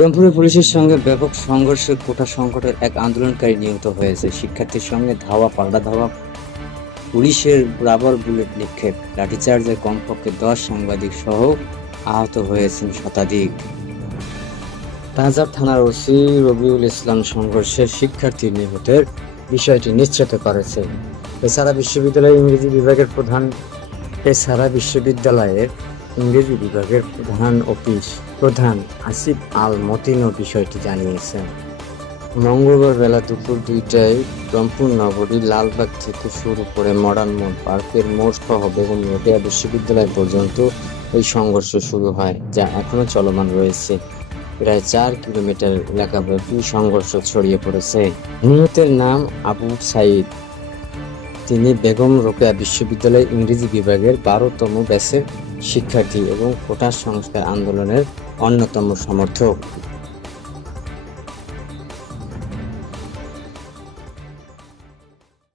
রংপুরে পুলিশের সঙ্গে ব্যাপক সংঘর্ষে কোটা সংকটের এক আন্দোলনকারী নিহত হয়েছে। শিক্ষার্থীর সঙ্গে ধাওয়া, পাল্টা ধাওয়া, পুলিশের রাবার বুলেট নিক্ষেপ। লাঠিচার্জে কমপক্ষে দশ সাংবাদিক সহ আহত হয়েছেন শতাধিক। রাজার থানার ওসি রবিউল ইসলাম সংঘর্ষের শিক্ষার্থী নিহতের বিষয়টি নিশ্চিত করেছে। এছাড়া বিশ্ববিদ্যালয় ইংরেজি বিভাগের প্রধান এছাড়া বিশ্ববিদ্যালয়ের ইংরেজি বিভাগের প্রধান অফিস প্রধান আসিফ আল মতিনও বিষয়টি জানিয়েছেন। মঙ্গলবার বেলা দুপুর দুইটায় রংপুর নগরীর লালবাগ থেকে শুরু করে মডার্ন মোড় পার্কের মোড় সহ বেগম রোকেয়া বিশ্ববিদ্যালয় পর্যন্ত এই সংঘর্ষ শুরু হয়, যা এখনও চলমান রয়েছে। প্রায় চার কিলোমিটার এলাকাব্যাপী সংঘর্ষ ছড়িয়ে পড়েছে। নিহতের নাম আবু সাইদ। তিনি বেগম রোকেয়া বিশ্ববিদ্যালয়ের ইংরেজি বিভাগের বারোতম ব্যাচের শিক্ষার্থী এবং কোটা সংস্কার আন্দোলনের অন্যতম সমর্থক।